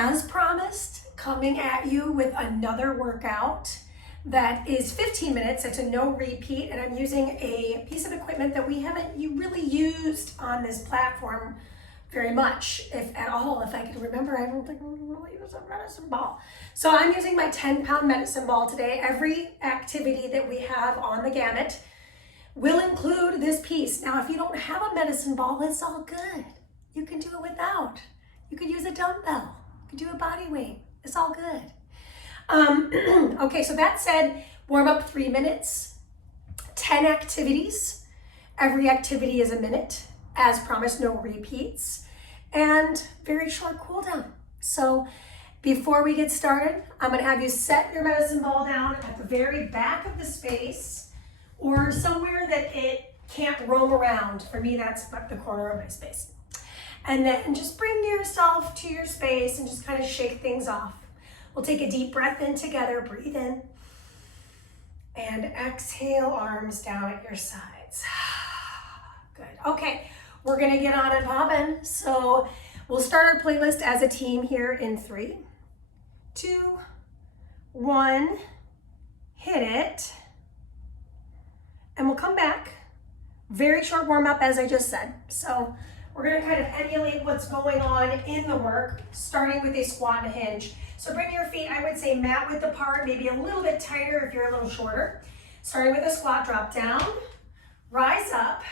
As promised, coming at you with another workout that is 15 minutes. It's a no repeat, and I'm using a piece of equipment that we haven't really used on this platform very much, if at all. If I can remember, I don't think we really use a medicine ball. So I'm using my 10-pound medicine ball today. Every activity that we have on the gamut will include this piece. Now, if you don't have a medicine ball, it's all good. You can do it without. You could use a dumbbell. You could do a body weight. It's all good. Okay, so that said, warm up 3 minutes, 10 activities. Every activity is a minute. As promised, no repeats, and very short cool down. So before we get started, I'm gonna have you set your medicine ball down at the very back of the space or somewhere that it can't roam around. For me, that's the corner of my space. And then just bring yourself to your space and just kind of shake things off. We'll take a deep breath in together, breathe in, and exhale, arms down at your sides. Good, okay, we're gonna get on and poppin'. So we'll start our playlist as a team here in 3, 2, 1, hit it. And we'll come back, very short warm up as I just said. So we're gonna kind of emulate what's going on in the work, starting with a squat and a hinge. So bring your feet, I would say mat width apart, maybe a little bit tighter if you're a little shorter. Starting with a squat, drop down, rise up,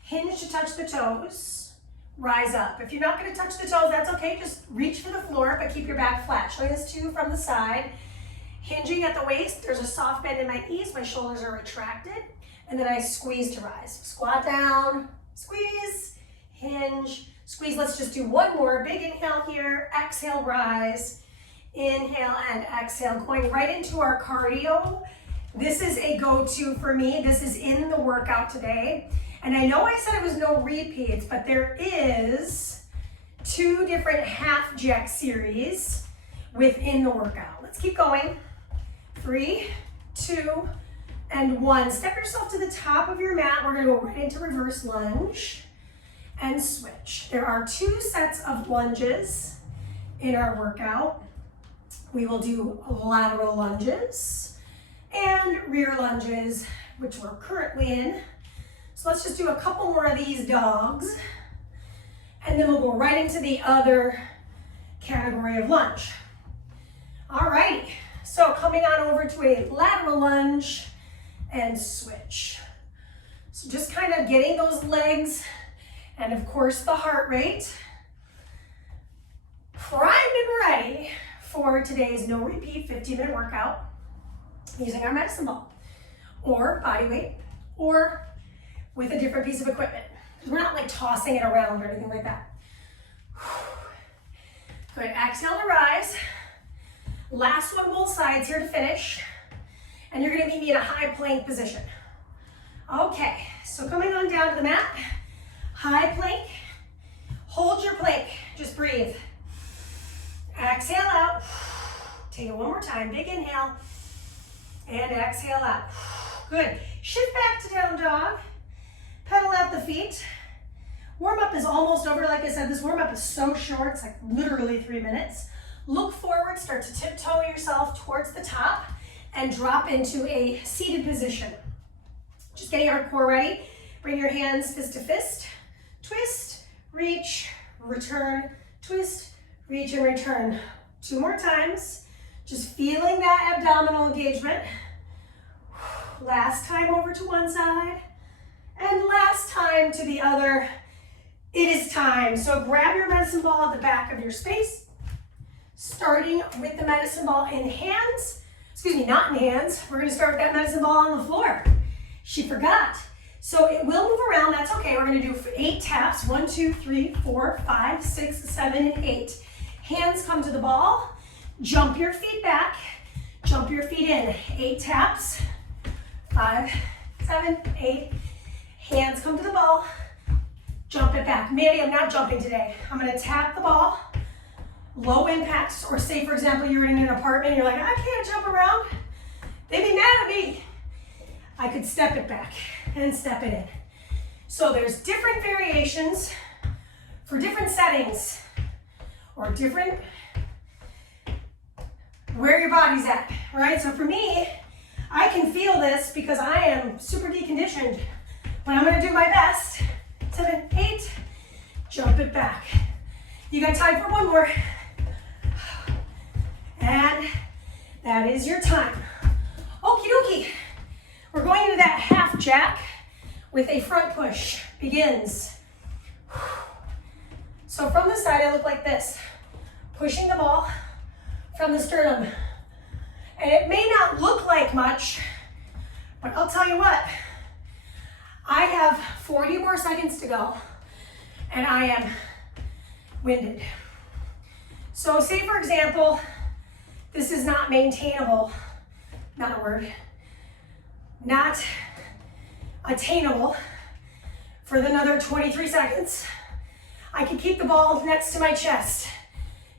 hinge to touch the toes, rise up. If you're not gonna touch the toes, that's okay, just reach for the floor, but keep your back flat. Showing this to you from the side. Hinging at the waist, there's a soft bend in my knees, my shoulders are retracted, and then I squeeze to rise. Squat down, squeeze, hinge, squeeze. Let's just do one more. Big inhale here, exhale, rise, inhale and exhale. Going right into our cardio. This is a go-to for me. This is in the workout today. And I know I said it was no repeats, but there is 2 different half jack series within the workout. Let's keep going. 3, 2, and 1. Step yourself to the top of your mat. We're gonna go right into reverse lunge and switch. There are 2 sets of lunges in our workout. We will do lateral lunges and rear lunges, which we're currently in. So let's just do a couple more of these dogs, and then we'll go right into the other category of lunge. All right, so coming on over to a lateral lunge and switch. So just kind of getting those legs and of course the heart rate primed and ready for today's no repeat 15-minute workout using our medicine ball or body weight or with a different piece of equipment. We're not like tossing it around or anything like that. Good, exhale to rise. Last one, both sides here to finish. And you're gonna meet me in a high plank position. Okay, so coming on down to the mat, high plank, hold your plank, just breathe. Exhale out, take it one more time, big inhale, and exhale out. Good, shift back to down dog, pedal out the feet. Warm up is almost over. Like I said, this warm up is so short, it's like literally 3 minutes. Look forward, start to tiptoe yourself towards the top and drop into a seated position. Just getting our core ready. Bring your hands fist to fist, twist, reach, return, twist, reach and return. 2 more times. Just feeling that abdominal engagement. Last time over to one side and last time to the other. It is time. So grab your medicine ball at the back of your space, starting with the medicine ball in hands. Excuse me, not in hands. We're gonna start with that medicine ball on the floor. She forgot. So it will move around, that's okay. We're gonna do 8 taps. 1, 2, 3, 4, 5, 6, 7, and 8. Hands come to the ball. Jump your feet back. Jump your feet in. 8 taps. 5, 7, 8. Hands come to the ball. Jump it back. Maybe I'm not jumping today. I'm gonna tap the ball. Low impacts, or say for example, you're in an apartment and you're like, I can't jump around. They'd be mad at me. I could step it back and step it in. So there's different variations for different settings or different where your body's at, right? So for me, I can feel this because I am super deconditioned, but I'm gonna do my best. 7, 8, jump it back. You got time for one more. And that is your time. Okie dokie. We're going into that half jack with a front push. Begins. So from the side, I look like this, pushing the ball from the sternum. And it may not look like much, but I'll tell you what, I have 40 more seconds to go, and I am winded. So say for example, this is not maintainable, not a word, not attainable for another 23 seconds. I can keep the ball next to my chest,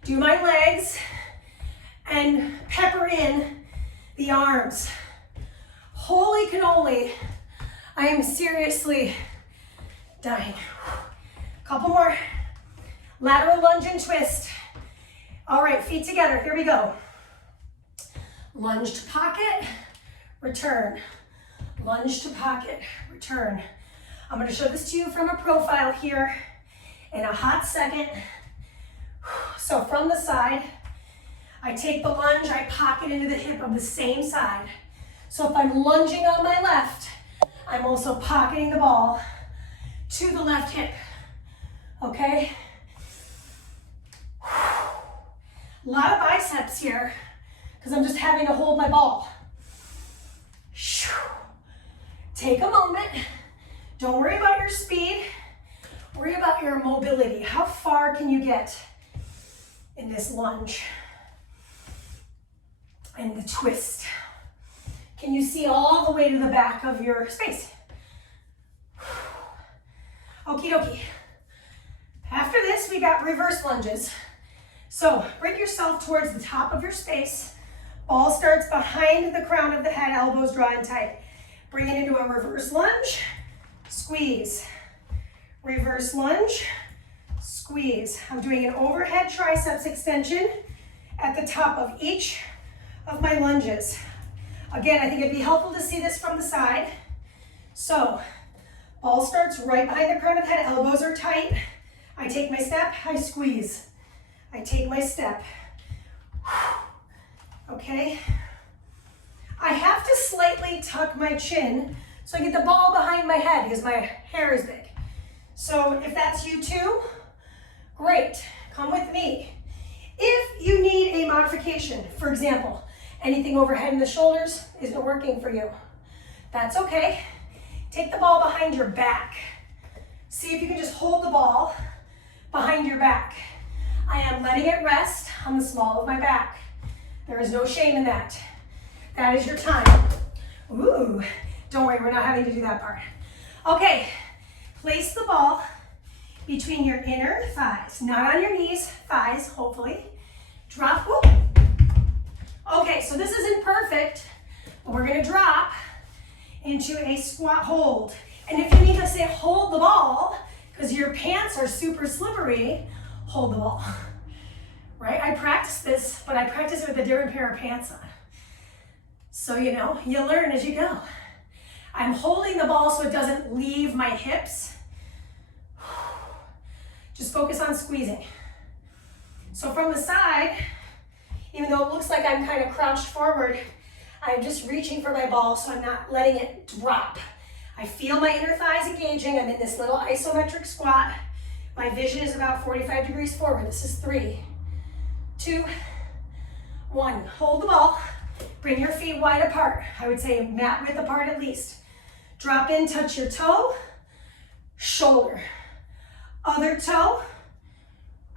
do my legs, and pepper in the arms. Holy cannoli, I am seriously dying. Couple more. Lateral lunge and twist. All right, feet together, here we go. Lunge to pocket, return. Lunge to pocket, return. I'm gonna show this to you from a profile here in a hot second. So from the side, I take the lunge, I pocket into the hip of the same side. So if I'm lunging on my left, I'm also pocketing the ball to the left hip, okay? A lot of biceps here because I'm just having to hold my ball. Take a moment. Don't worry about your speed. Worry about your mobility. How far can you get in this lunge and the twist? Can you see all the way to the back of your space? Okie dokie. After this, we got reverse lunges. So bring yourself towards the top of your space. Ball starts behind the crown of the head, elbows draw in tight. Bring it into a reverse lunge, squeeze. Reverse lunge, squeeze. I'm doing an overhead triceps extension at the top of each of my lunges. Again, I think it'd be helpful to see this from the side. So, ball starts right behind the crown of the head, elbows are tight. I take my step, I squeeze. I take my step. Okay? I have to slightly tuck my chin so I get the ball behind my head because my hair is big. So if that's you too, great, come with me. If you need a modification, for example, anything overhead in the shoulders isn't working for you, that's okay. Take the ball behind your back. See if you can just hold the ball behind your back. I am letting it rest on the small of my back. There is no shame in that. That is your time. Ooh, don't worry, we're not having to do that part. Okay, place the ball between your inner thighs, not on your knees, thighs, hopefully. Drop, whoop. Okay, so this isn't perfect, but we're gonna drop into a squat hold. And if you need to say hold the ball, because your pants are super slippery, hold the ball, right? I practice this, but I practice it with a different pair of pants on. So, you know, you learn as you go. I'm holding the ball so it doesn't leave my hips. Just focus on squeezing. So from the side, even though it looks like I'm kind of crouched forward, I'm just reaching for my ball so I'm not letting it drop. I feel my inner thighs engaging. I'm in this little isometric squat. My vision is about 45 degrees forward. This is 3, 2, 1. Hold the ball. Bring your feet wide apart. I would say mat width apart at least. Drop in, touch your toe, shoulder. Other toe,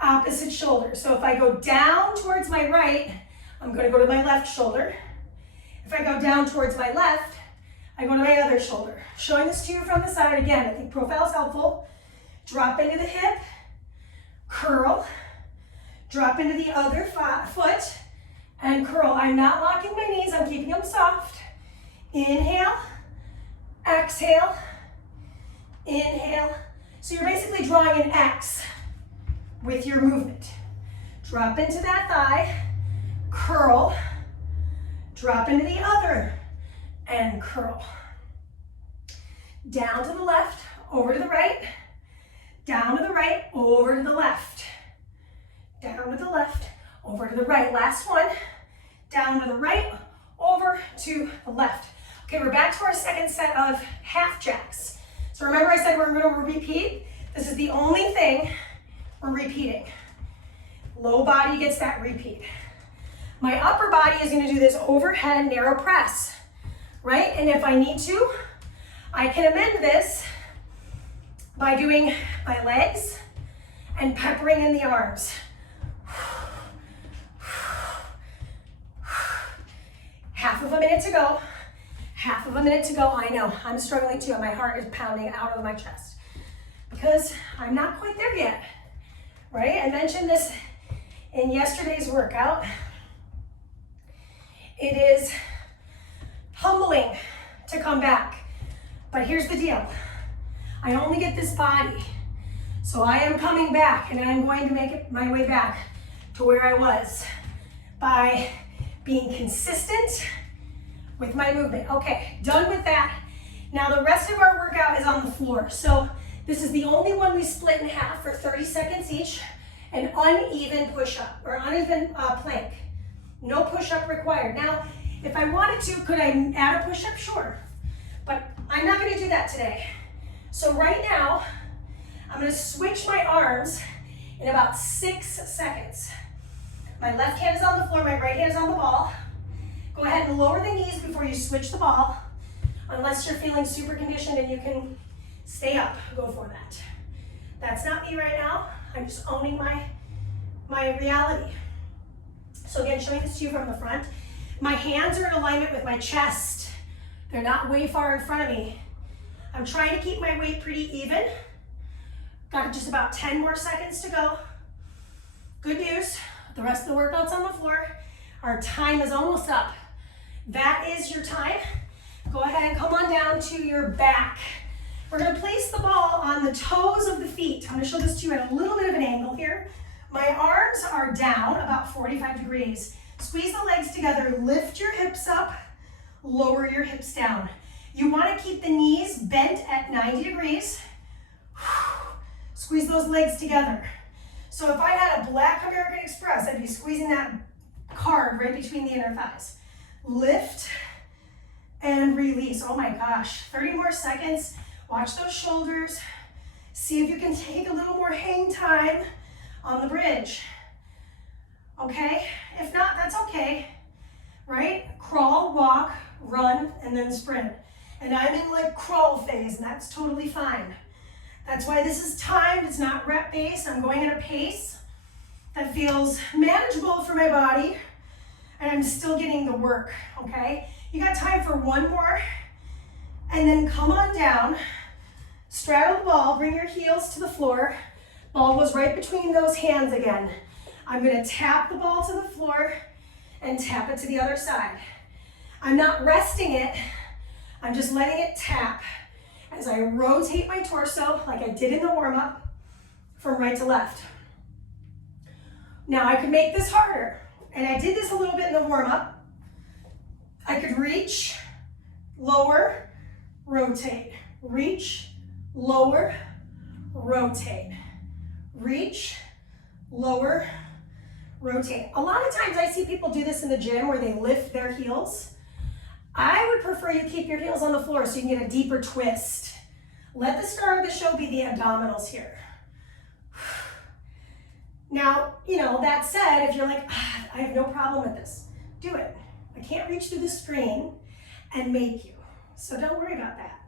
opposite shoulder. So if I go down towards my right, I'm going to go to my left shoulder. If I go down towards my left, I go to my other shoulder. Showing this to you from the side again. I think profile is helpful. Drop into the hip, curl, drop into the other foot, and curl. I'm not locking my knees, I'm keeping them soft. Inhale, exhale, inhale. So you're basically drawing an X with your movement. Drop into that thigh, curl, drop into the other, and curl. Down to the left, over to the right, down to the right, over to the left, down to the left, over to the right. Last one, down to the right, over to the left. Okay, we're back to our second set of half jacks. So remember I said we're going to repeat? This is the only thing we're repeating. Low body gets that repeat. My upper body is going to do this overhead narrow press, right? And if I need to, I can amend this by doing my legs and peppering in the arms. Half of a minute to go. Half of a minute to go. I know, I'm struggling too. My heart is pounding out of my chest because I'm not quite there yet, right? I mentioned this in yesterday's workout. It is humbling to come back, but here's the deal. I only get this body, so I am coming back, and I'm going to make it my way back to where I was by being consistent with my movement. Okay, done with that. Now the rest of our workout is on the floor. So this is the only one we split in half for 30 seconds each, an uneven push-up or uneven plank. No push-up required. Now, if I wanted to, could I add a push-up? Sure, but I'm not gonna do that today. So right now, I'm gonna switch my arms in about 6 seconds. My left hand is on the floor, my right hand is on the ball. Go ahead and lower the knees before you switch the ball, unless you're feeling super conditioned and you can stay up, go for that. That's not me right now. I'm just owning my reality. So again, showing this to you from the front. My hands are in alignment with my chest. They're not way far in front of me. I'm trying to keep my weight pretty even. Got just about 10 more seconds to go. Good news, the rest of the workout's on the floor. Our time is almost up. That is your time. Go ahead and come on down to your back. We're gonna place the ball on the toes of the feet. I'm gonna show this to you at a little bit of an angle here. My arms are down about 45 degrees. Squeeze the legs together, lift your hips up, lower your hips down. You wanna keep the knees bent at 90 degrees. Squeeze those legs together. So if I had a black American Express, I'd be squeezing that card right between the inner thighs. Lift and release. Oh my gosh, 30 more seconds. Watch those shoulders. See if you can take a little more hang time on the bridge. Okay, if not, that's okay, right? Crawl, walk, run, and then sprint. And I'm in like crawl phase, and that's totally fine. That's why this is timed, it's not rep based. I'm going at a pace that feels manageable for my body, and I'm still getting the work, okay? You got time for one more, and then come on down, straddle the ball, bring your heels to the floor. Ball goes right between those hands again. I'm gonna tap the ball to the floor and tap it to the other side. I'm not resting it, I'm just letting it tap as I rotate my torso like I did in the warm-up from right to left. Now I could make this harder, and I did this a little bit in the warm-up. I could reach, lower, rotate, reach, lower, rotate, reach, lower, rotate. A lot of times I see people do this in the gym where they lift their heels. I would prefer you keep your heels on the floor so you can get a deeper twist. Let the star of the show be the abdominals here. Now, you know, that said, if you're like, I have no problem with this, do it. I can't reach through the screen and make you. So don't worry about that.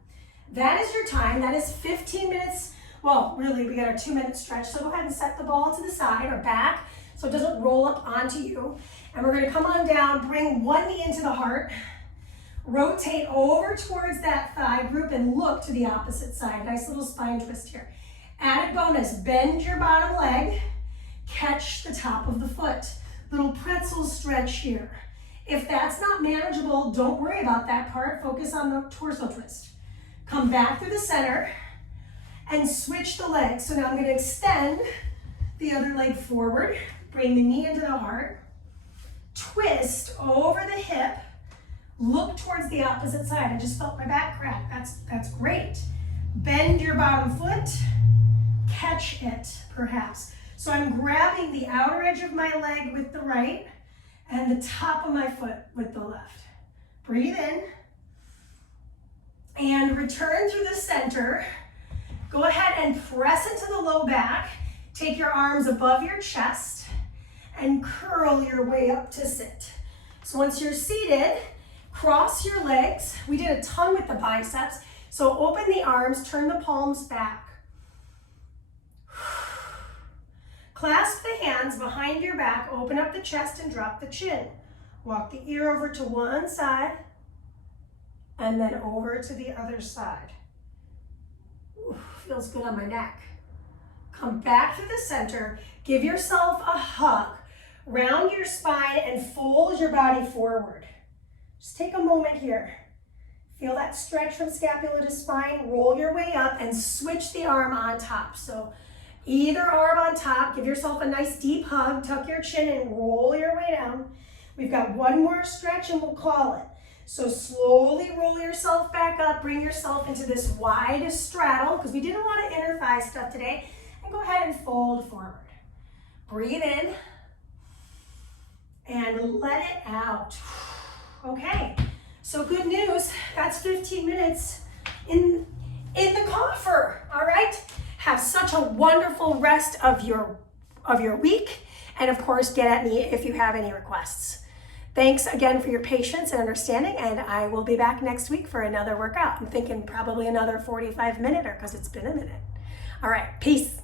That is your time. That is 15 minutes. Well, really, we got our 2-minute stretch. So go ahead and set the ball to the side or back so it doesn't roll up onto you. And we're gonna come on down, bring one knee into the heart, rotate over towards that thigh group and look to the opposite side. Nice little spine twist here. Added bonus, bend your bottom leg, catch the top of the foot. Little pretzel stretch here. If that's not manageable, don't worry about that part. Focus on the torso twist. Come back through the center and switch the legs. So now I'm gonna extend the other leg forward, bring the knee into the heart, twist over the hip, look towards the opposite side. I just felt my back crack. That's great. Bend your bottom foot, catch it perhaps. So I'm grabbing the outer edge of my leg with the right and the top of my foot with the left. Breathe in and return through the center. Go ahead and press into the low back. Take your arms above your chest and curl your way up to sit. So once you're seated, cross your legs. We did a ton with the biceps. So open the arms, turn the palms back. Clasp the hands behind your back, open up the chest and drop the chin. Walk the ear over to one side and then over to the other side. Ooh, feels good on my neck. Come back to the center, give yourself a hug, round your spine and fold your body forward. Just take a moment here. Feel that stretch from scapula to spine, roll your way up and switch the arm on top. So either arm on top, give yourself a nice deep hug, tuck your chin and roll your way down. We've got one more stretch and we'll call it. So slowly roll yourself back up, bring yourself into this wide straddle, because we did a lot of inner thigh stuff today, and go ahead and fold forward. Breathe in and let it out. Okay, so good news, that's 15 minutes in the coffer, all right? Have such a wonderful rest of your week, and of course, get at me if you have any requests. Thanks again for your patience and understanding, and I will be back next week for another workout. I'm thinking probably another 45-minute, because it's been a minute. All right, peace.